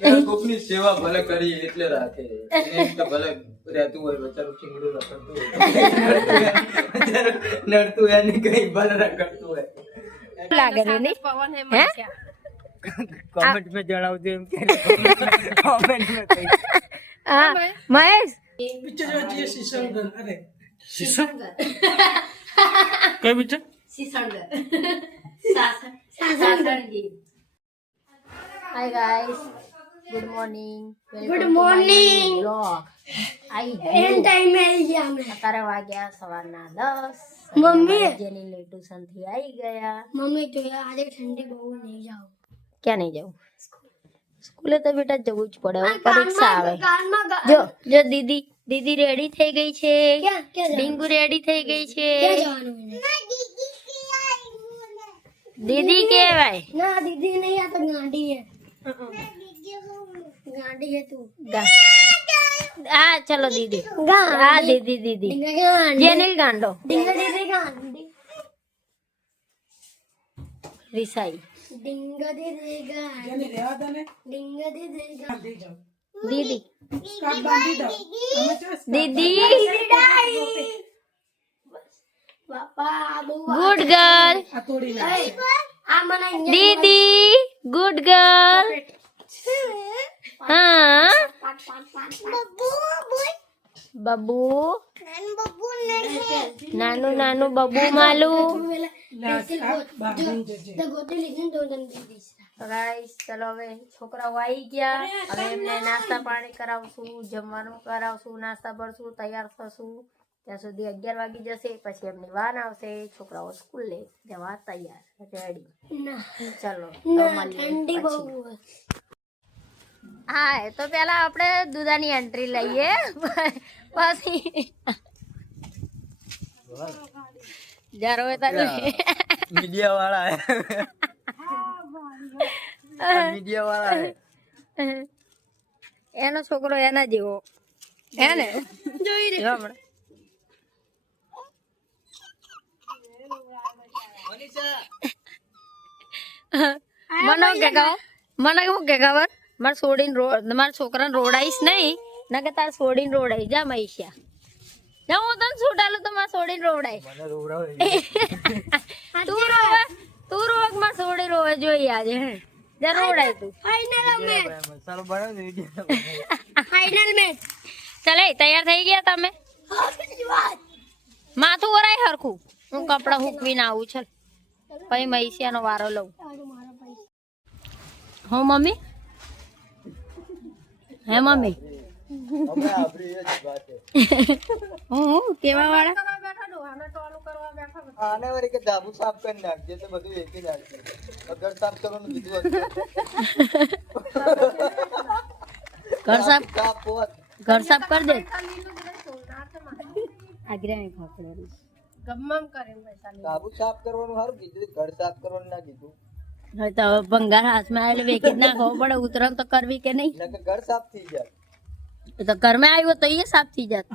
કોકની સેવા ભલે કરી એટલે રાખે એમ તો ભલે રહેતું હોય બચારું ચીંગડું રખડતું હોય નડતું હોય ને કઈ ભલે રખડતું હોય લાગે રે નહીં હે કમેન્ટ में જણાવજો એમ કે કમેન્ટ में કઈ હા મહેશ પિક્ચર જો જે શિશણગર અરે શિશણગર કઈ પિક્ચર શિશણગર સાસણજી hi guys good morning good morning આઈ એન ટાઈમ આવી ગયા અમે અત્યારે વાગ્યા સવારના 10 મમ્મી જેની ટ્યુશન થી આવી ગયા મમ્મી તો આજે ઠંડી બહુ નહીં જાવ ક્યાં નહીં જાઉં સ્કૂલે તો બેટા જવું જ પડે હવે પરીક્ષા આવે કારમાં જો જો દીદી રેડી થઈ ગઈ છે ક્યાં ક્યાં ડીંગુ રેડી થઈ ગઈ છે જવાનું દીદી કેવાય ના દીદી નહીં આ તો ગાંડી હે ગાંડી હે તું આ ચલો દીદી ગાંડી આ દીદી ગાંડી જેને ગાંડો ડીંગા દીદી ગાંડી રિસાઈ ડીંગા દીદી ગાંડી જેને રહેવા દે ને ડીંગા દીદી ગાંડી દે જાઓ દીદી સ્કાર્ફ બાંધી દો અમે જો દીદી બાપા બહુ ગુડ ગર્લ આ તોડી નાખે આ મને દીદી ગુડ ગર્લ હા બબુ નાનું નાનું બબુ માલું સ્કાર્ફ બાંધી જજે તો ગોતી લીધી તો તને દીધી ગાઈસ ચલો હવે છોકરાઓ આવી ગયા હવે એમને નાસ્તા પાણી કરાવશું જમવાનું કરાવશું નાસ્તા ભરશું તૈયાર થશું ત્યાં સુધી 11 વાગી જશે પછી એમની વાર આવશે છોકરાઓ સ્કૂલે જવા તૈયાર રેડી ના ચલો તો ના મળીએ ઠંડી બહુ પછી. હોય હા એ તો પેલા આપણે દુધાની એન્ટ્રી લઈએ પછી જારો તારે મીડિયા વાળા મીડિયા વાળા એનો છોકરો એના જેવો હે ને જોઈ રે મને કે ખબર મારે છોડીને મારા છોકરાને રોડાઈશ નહીં ના કે તારે છોડીને રોડાઈ જા મહીશા જા હું તને છૂટાલું તો મારે છોડીને રોડાય મને રોવડાવે તું રોક માં છોડી રોવે જોઈએ આજે હે જા રોડાય તું ફાઇનલ મેચ મસાલો બનાવ ને વિડિયો ફાઇનલ મેચ ચાલે તૈયાર થઈ ગયા તમે માથું ઓરાય હરખું હું કપડા હૂકવીને આવું છે પછી મહીસિયાનો વારો લઉં હો મમ્મી હે મમ્મી અમે આપણી એ જ વાત છે હું કેવા વાળા આને વળી કે ધાબુ સાફ કરી નાખજે તો બધું એકી નાખજે ઘર સાફ કરવાનું કીધું હતું ઘર સાફ સાફ હોત ઘર સાફ કરી દે આગ્રહ ખાપડે ધાબુ સાફ કરવાનું સારું કીધું ઘર સાફ કરવાનું ના કીધું હવે તો હવે ભંગાર હાથમાં આવેલું વેકી જ નાખવો પડે ઉતરણ તો કરવી કે નહીં એટલે ઘર સાફ થઈ જાય એ તો ઘરમાં આવ્યો તો એ સાફ થઈ જાત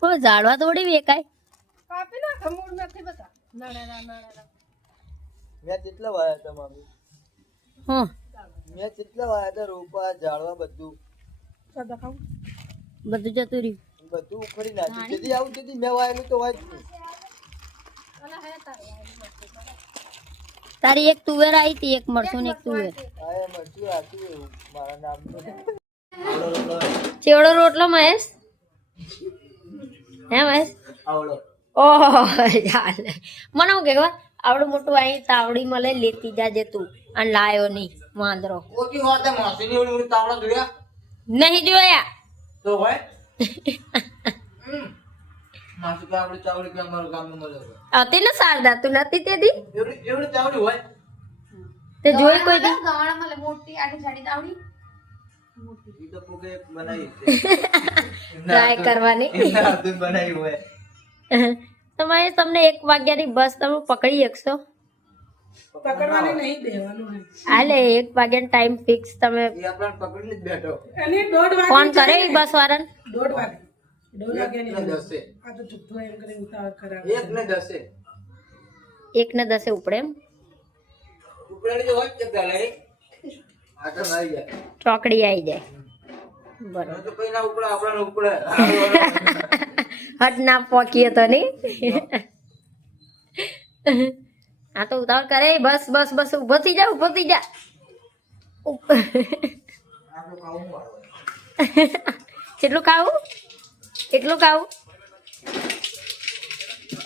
પણ ઝાડવા થોડી વેકાય મેં કેટલા વાયા હતા મામી હું મેં કેટલા વાયા હતા રોપા ઝાડવા બધું બધું જતું રહ્યું બધું ઉખડી નાખ્યું જેથી આવું જેથી મેં વાયેલું તો વાય જ નહીં તારી એક તુવેર આવી હતી એક મરચું ને એક તુવેર આ એમ હતું એવું મારા નામનું ચેવડો રોટલો મહેશ હે મહેશ આવડો ઓહો ચાલે મને શું કે ખબર આવડું મોટું અહીં તાવડી મળે લેતી જાજે તું અને લાયો નહીં વાંદરો ઓકી હોતે માસીની ઓલી તાવડા જોયા નહીં જોયા તો હોય માસી કે આપણે ચાવડી કે અમારું ગામનું મળે હતી ને શારદા તું નથી તેથી એવડી ચાવડી હોય તે જોઈ કોઈ દી ઈ તો પોકે બનાવી ટ્રાય કરવાની એમના હાથે બનાવી હોય તમે તમને 1 વાગ્યાની બસ તમે પકડી શકશો પકડવાની નહીં દેવાનું હે હાલે 1 વાગ્યાનો ટાઈમ ફિક્સ તમે એ આપણને પકડીને જ બેઠો અને 1:30 વાગે ફોન કરે ઈ બસ વાળાને 1:30 વાગે 1:30 વાગે એક ને નહીં 10 આ તો ચૂપતો એમ કરીને ઉતાવળ કરાવે 1 ને 10 1 ને 10 ઉપડે એમ ઉપરાણી તો હોય જ જગ્યા લઈ આગળ આવી જાય ચોકડી આવી જાય બરાબર તો કઈ ના ઉપડે આપણા ઉપડે હટ ના પોકીએ તો નહીં આ તો ઉતાવળ કરે બસ બસ બસ ઉભો થઈ જા આપણે ખાવું વાળો કેટલું ખાવું એટલું ખાવું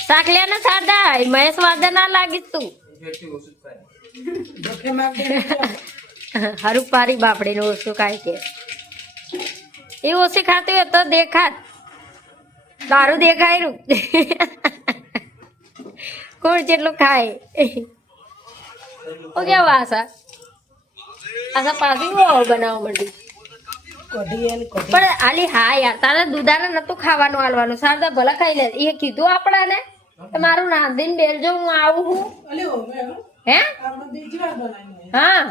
શાક લે ને સાદા મહેશ વાદા ના લાગીશ તું જેટલી ઓછું ખાય જોખે માગે હરું પારી બાપડી નું ઓછું ખાય છે એ ઓછી ખાતી હોય તો દેખાત તારું દેખાયરું કોણ જેટલું ખાય ઓ કેવું આશા પાછી બનાવવા માંડી કઢી અને કઢી પણ આલી હા યાર તારે દુધાને નતું ખાવાનું હાલવાનું શારદા ભલે ખાઈ લે એ કીધું આપડાને કે મારું રાંધીને બેલજો હું આવું હું અલે ઓમે હો હે આપણે બીજી વાર બનાવીને હા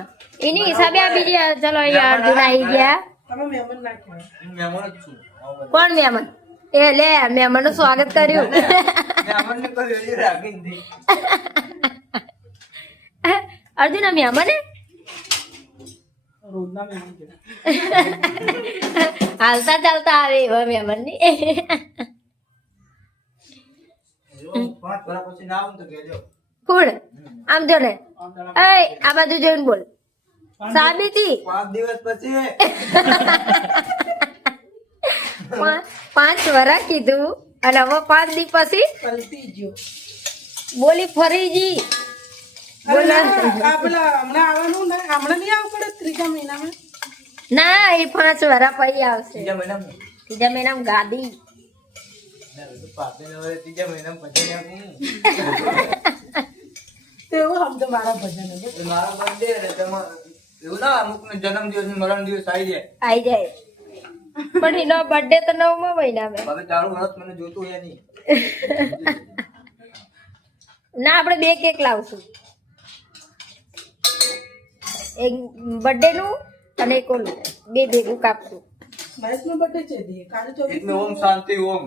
એની હિસાબે આ બીજી ચલો અહીંયા અર્જુન આવી ગયા તમે મહેમાન ના કહેવાય હું મહેમાન જ છું આવો બધા. કોણ મહેમાન એ લે મહેમાન નું સ્વાગત કર્યું મહેમાનને કોઈ વેલી રાખી નથી અર્જુન આ મહેમાન હે? રોજના મહેમાન કહેવાય હાલતા ચાલતા આવે એવા મહેમાન ની જો 5 વર્ષ પછી ના આવું તો કહેજો કોણ આમ જો ને એ આ બાજુ જોઈને બોલ સાબિતી 5 દિવસ પછી 5 વર્ષ કીધું અને હવે 5 દી પછી પલટી ગયો બોલી ફરીજી અરે ના, આ પેલા હમણાં આવવાનું ને હમણાં નહીં આવવું પડે ત્રીજા મહિનામાં ના એ 5 વર્ષ પછી આવશે ત્રીજા મહિનામાં ત્રીજા મહિનામાં ગાદી ના, તો પાપીને હવે ત્રીજા મહિનામાં પછી ને આપું. તેવું સમજો મારા ભજન હે. એ મારો birthday ને તમારો એવું ના અમુકનો જન્મદિવસ ને મરણ દિવસ આવી જાય આવી જાય પણ એનો બર્થડે તો 9મા મહિનામાં હવે ચાલુ વર્ષ મને જોતું હોય નહીં ના આપણે 2 કેક લાવશું એક બર્થડે નું અને એક ઓલું 2 ભેગું કાપશું મહેશનો birthday છે દી કાલે 24 એટલે ઓમ શાંતિ ઓમ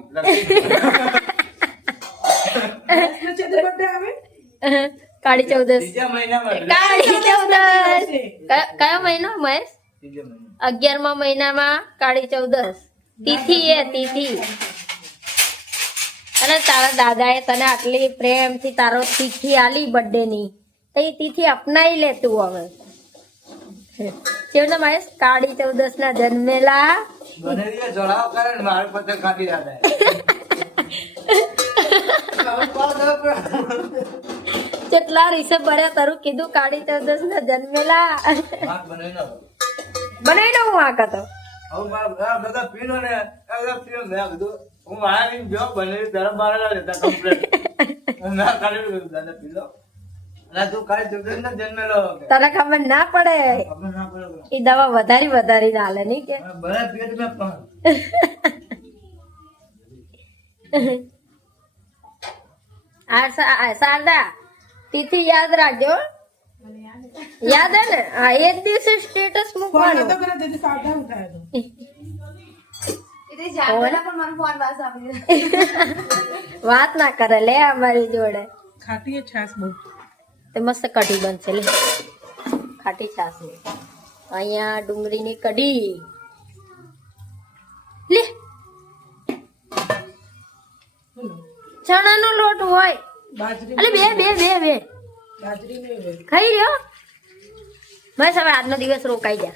મહેશનો છે દી birthday આવે કાળી 14 ત્રીજા મહિનામાં કાળી 14 કયો મહિનો મહેશ ત્રીજા મહિનામાં 11મા મહિનામાં કાળી 14 તિથિ એ તિથિ અને તારા દાદાએ તને આટલી પ્રેમથી તારો તિથિ આલી બર્થડે ની તો એ તિથિ અપનાવી લે તું હવે કેવું મહેશ કાળી 14 ના જન્મેલા બનેલી જળાવ કરે ને મારે પતંગ કાઢી રાખે કેટલા રીસે ભર્યા તારું કીધું કાળી 14 ના જન્મેલા ભાગ બનાવી નાખો. બનાવી દઉં હું આ કતો હવે મારા આ બધા પીનો ને આ બધા પીનો મેં કીધું હું આવીને જો બનેલી તરફ બહાર લેતા કમ્પ્લેટ ના કાઢી લીધું દાદા પીલો અને તું કાઢી ચૌધરી ને જન્મેલો તને ખબર ના પડે ખબર ના પડે એ દવા વધારી હાલે નહીં કે બધા પીએ તો મેં પણ શારદા તિથિ યાદ રાખજો યાદ હે ને હા એક દિવસે સ્ટેટસ ફોન મૂકવાનું નતો કરે તેથી સાદા ઉઠાય તો વાત ના કરે લે અમારી જોડે ખાટી છાસ બહુ તે મસ્ત કઢી બનશે લે ખાટી છાસ અહીંયા ડુંગળીની કઢી લે ચણાનો લોટ હોય બાજરી અલે બે બાજરી નહીં હોય ખાઈ રહ્યો બસ હવે આજનો દિવસ રોકાઈ જા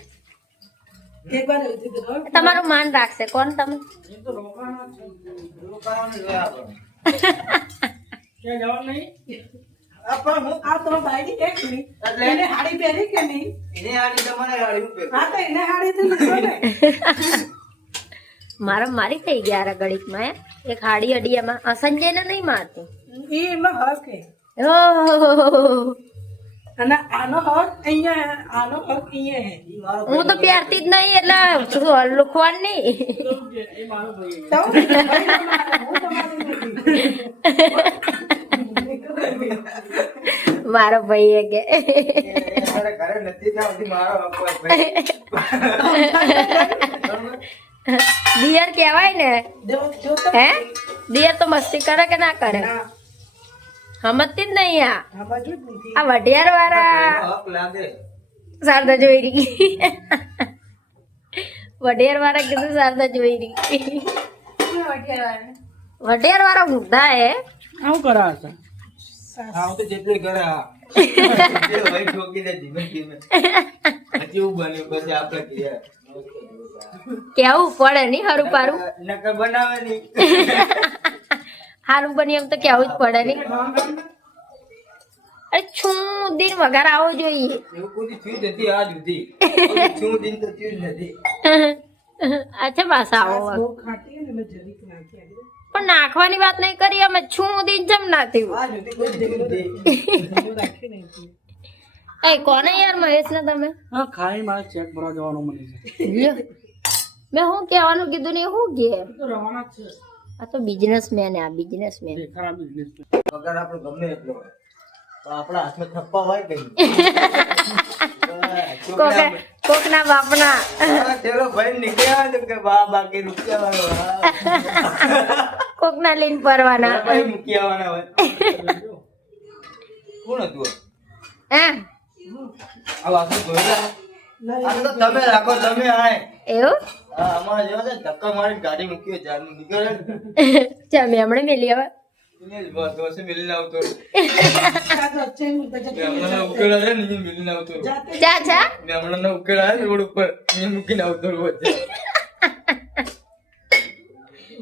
એક વાર એવી રીતે રહો. તમારું માન રાખશે કોણ તમે એ તો રોકાણા છે રોકાવાનું જ હોય આપણે. ક્યાં જવાનું નહીં આ પણ હું આ તો બાયડી એક નહીં એટલે? એને હાડી પહેરી કે નહીં એને હાડી તમારે હાડી હું પહેરું. હા તો એને હાડી તો લીધો ને મારી થઈ ગયા રા ઘડીકમાં હે. એક હાડી અડિયામાં સંજય ને નહીં મારતી એ એમાં હક હે ઓહ, અને આનો હક અહીંયા આનો હક અહીંયા હે ઈ મારો હું તો પ્યારતી જ નહીં એટલે લુખવાન નહીં એ મારો ભાઈ તો ભાઈ તમારે, હું તમારી નથી. મારો ભાઈ એ કે મારા ઘરે નથી ત્યાં સુધી મારો હક હોય ભાઈ. બરોબર? દિયર કહેવાય ને હે દિયર તો મસ્તી કરે કે ના કરે ના સમજતી જ નહીં આ આ બાજુ જ નથી. આ વઢિયાર વાળા હક લાગે. શારદા જોઈ રહી વઢિયાર વાળા કીધું શારદા જોઈ રહી વઢિયાર વાળા ઊંધા હે આવું કરા હતા. આવું તો જેટલું કરે આ. જેટલું હોય ઠોકીને ધીમે ધીમે. હજી એવું બન્યું પછી આપણે કહીએ. કેવું પડે નહીં હારું પારું નકર બનાવે નહીં. હારું બની એમ તો કેવું જ પડે નહીં અરે છું દિન વગર આવો જોઈએ એવું કોઈ થયું જ નથી આજ સુધી. શું દિન તો થયું જ નથી. અચ્છા પાછા આવો બહુ ખાટી ને એટલે જરીક નાખી આગળ. પણ નાખવાની વાત નહીં કરી અમે છું દિન જમ ના થયું આજ સુધી કોઈ થયું નથી. બહુ રાખી નહીં હતી. એ કોને યાર મહેશ ને તમે હા ખાઈ મારે ચેક ભરવા જવાનું મને છે. લ્યો. મેં હું કહેવાનું કીધું ને હું કે તો રવાના જ છે. આ તો બિઝનેસમેન આ બિઝનેસમેન ખરાબ બિઝનેસ. પગાર આપણો ગમે એટલો હોય તો આપણા હાથમાં થપ્પા હોય કઈ. કોકના બાપના ચલો ભાઈ નીકળ્યા તો કે બા બાકી રૂપિયા વાળો કોકના લઈને પરવાના ભાઈ મૂકી આવવાના હોય. કોણ હતું આ? હે આ વાતો જોયેલા? આ તો તમે રાખો તમે આય. એવું હા અમારે જેવા છે ધક્કા મારી ગાડી મૂકી હોય જારનું નીકળે ને. ચાલ હમણાં મેલી હવે એને જ બસ દોસે મિલીને આવતો રહું. આ તો વચ્ચે મૂકતા જતા. મેં હમણાં ઉકેલા છે ને અહીંયા મિલીને આવતો રહું. ચા ચા મેં હમણાં ઉકેલા છે રોડ ઉપર અહીંયા મૂકીને આવતો રહું વચ્ચે.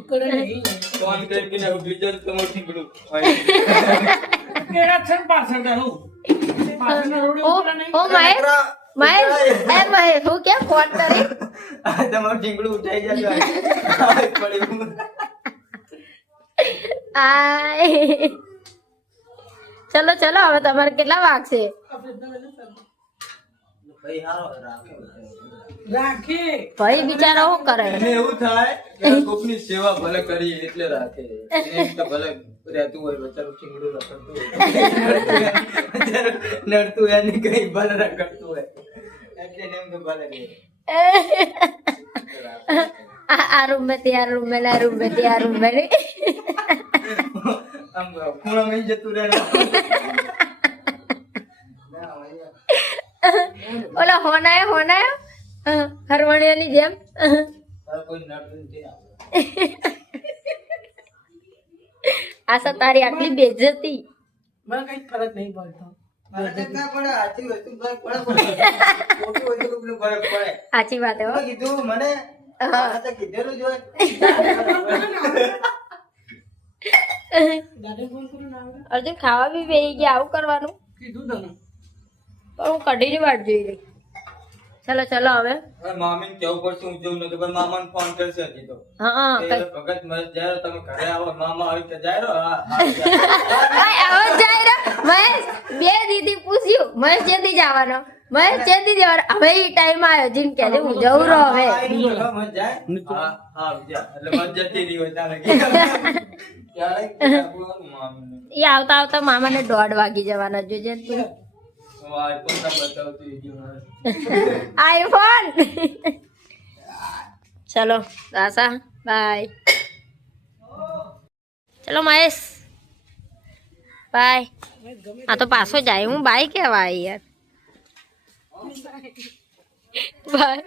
ઉકળે નહીં. ફોન કરીને આવું બીજા તમારું ઠીકડું. કેળા છે ને પાછળ તારું. પાછળના રોડે ઓ ઉકળે નહીં. ઓ મહેશ મહેશ એ મહેશ હું કેમ ફોન કરી આ તમારું ઠીકડું ઉઠાઈ જશે. પડી આય ચલો ચલો હવે તમારે કેટલા વાગશે ભાઈ હારો રાખે. રાખે. ભાઈ બિચારો શું કરે એને એવું થાય કે કોકની સેવા ભલે કરી એટલે રાખે. એમ તો ભલે રહેતું હોય બચારું ઠીકડું રખડતું હોય. નડતું હોય ને કઈ ભલે રખડતું હોય એટલે એને એમ કે ભલે રહે. આ રૂમ में તે આ રૂમ में ના રૂમ में તે આ રૂમ में નહીં આમ ખૂણામાં જતું રહે. ઓલા હોનાયો હરવણિયાની જેમ તારે કોઈ નડતું નથી. આશા તારી આટલી બેજતી મને કઈ ફરક નહીં પડતો. મારે તો ના પડે આથી વસ્તુ ફરક પડે પણ ખોટું હોય તો કોકને ફરક પડે. સાચી વાત હો મેં કીધું મને આ તો કીધેલું જ હોય. દાદા ફોન કર્યો ના આવડે? અર્જુન ખાવા બી બેહી ગયા આવું કરવાનું કીધું તને. પણ હું કઢીની વાટ જોઈ રહી ચલો ચલો હવે હવે મામીને કેવું પડશે હું જવું નથી પણ મામાને ફોન કરશે હજી તો. હા એ ભગત મહેશ જાય રહ્યો, તમે ઘરે આવો મામા આવી રીતે જાય રહ્યો. આવો જાય રે મહેશ બે દીદી પૂછ્યું મહેશ જેથી જવાનો મહેશ જેથી જવાનો હવે ઈ ટાઈમ આવ્યો જીન કે હું જઉં રહો હવે મહેશ જાય? હા, હા, જા. એટલે મહેશ જતી રહી હોય ત્યારે ક્યારે બોલાવું મામીને. એ આવતા આવતા મામાને 1:30 વાગી જવાના જોજે તું હું iPhone ના બતાવતી હતી મારે. આઈફોન ચલો દાસા બાય ચલો મહેશ બાય આ તો પાછો જાય હું બાય કહેવાય યાર બાય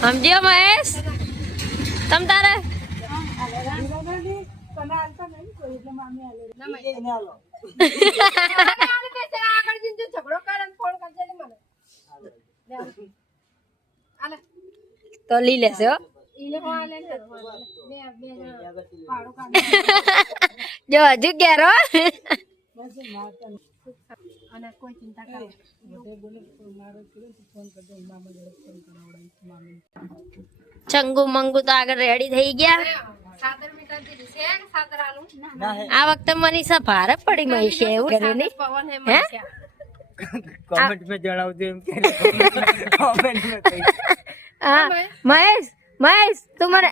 સમજ્યો મહેશ તમ તારે તો લઈ લેશે હો જો હજુ ઘેરો ચંગુ મંગુ તો આગળ રેડી થઈ ગયા આ વખતે મનીષા ભારે પડી મહેશે એવું કર્યું નહીં હે કોમેન્ટમાં જણાવજો એમ કે કોમેન્ટમાં કહી. હા મહેશ મહેશ તું મને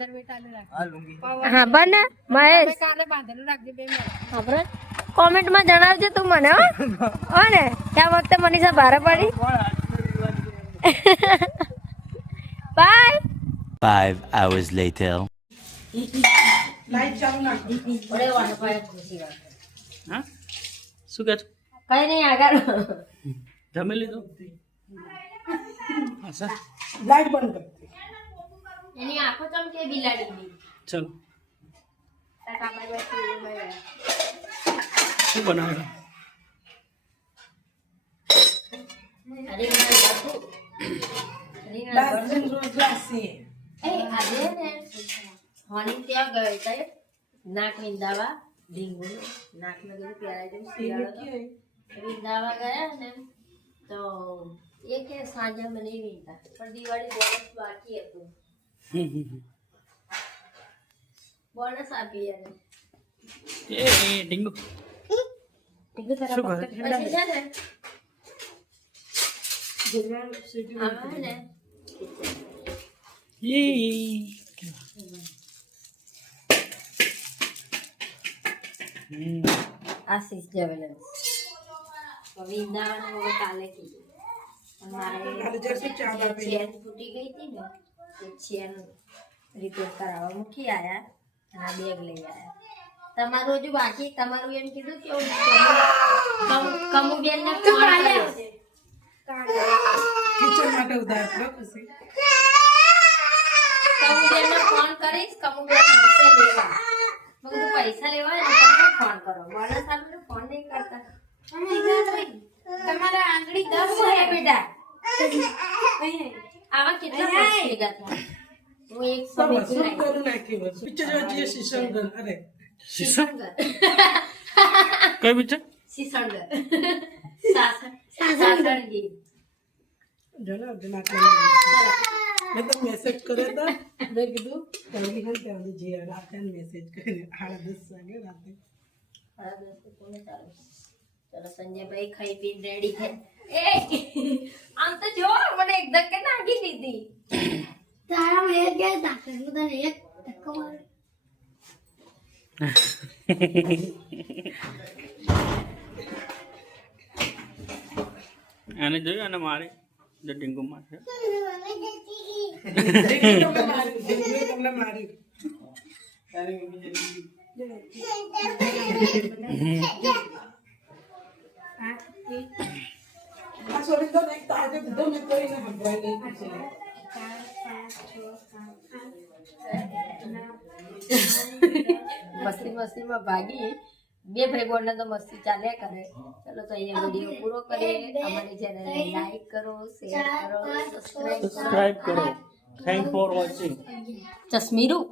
હા લુંગી હા બને મહેશ હા બરાબર કોમેન્ટમાં જણાવજે તું મને હો ને ત્યાં વખતે મનીષા ભારે પડી. બાય. 5 hours later. લાઈટ ચાલુ નાખ. હા શું કહે કઈ નહીં આગળ. જમી લીધું હા સર લાઈટ બંધ કર. એની આંખો ચમકે બિલાડીની. ચલો શું બનાવ્યું દાર્જિલિંગ રોજ લાસી. આજે ને હોની ત્યાં ગઈ તે નાક વિંદાવા ઢીંગું નાકમાં બધું પહેરાઈ દઉં શિયાળો તો વિંદાવા ગયા ને તો એ કે સાંજે મને વિંદા પણ દિવાળી બોનસ બાકી હતું. બોનસ આપી એને એ ડીંગુ ટીકુ તારા શું કરે? પછી છે ને આમાં ને આશીષ જેવેલન્સ તો વિંદાવાનું હવે કાલે કીધું પણ મારે ચેન ફૂટી ગઈ હતી ને તો ચેન રિપેર કરાવવા મૂકી આયા અને આ બેગ લઈ આયા. તમારું હજુ બાકી તમારું એમ કીધું કે કમુ બેન ને ફોન કર્યો કિચન માટે ઉધાર કરો ખુશી. કમુ બેન ને ફોન કરીશ કમુ બેન હશે લેવા મેં કીધું પૈસા લેવા ને તમે ફોન કરો બોનસ આપણે ફોન નહીં કરતા. તમારા આંગળી 10 છે બેટા. આવા કેટલા પૈસા ભેગા થયા હું એક તો સમય વસૂલ કરું નાખ્યું વસૂલ. પિક્ચર જોવા જઈએ શીશમગઢ. અરે કઈ પિક્ચર શીશણગર સાસણગીર. જો ને અર્જુન આટલા મેં તો મેસેજ કર્યો તો મેં કીધું પહેલી હા ત્યાં જે રાતે મેસેજ કરીને 10:30 વાગે રાતે. ચલો સંજયભાઈ ખાઈ પીને રેડી છે. એ આમ તો જો મને એક ધક્કે નાખી દીધી. તારા એક ગયા ડાક્ટર હું તને એક ધક્કો માર્યો. આને જોયું અને મારે જો ડીંગુ મારે તમને માર્યું. આ છોડી દો ને, એક તો આજે બધો મેં કરીને હંભળાઈ નહીં પૂછેલું. મસ્તી મસ્તીમાં ભાગી બે ભાઈ બોલને તો મસ્તી ચાલ્યા કરે. ચલો તો અહીંયા વિડીયો પૂરો કરીએ. અમારી ચેનલને લાઈક કરો, શેર કરો, સબસ્ક્રાઇબ કરો. સબસ્ક્રાઇબ કરો થેન્ક ફોર વોચિંગ ચશ્મીરું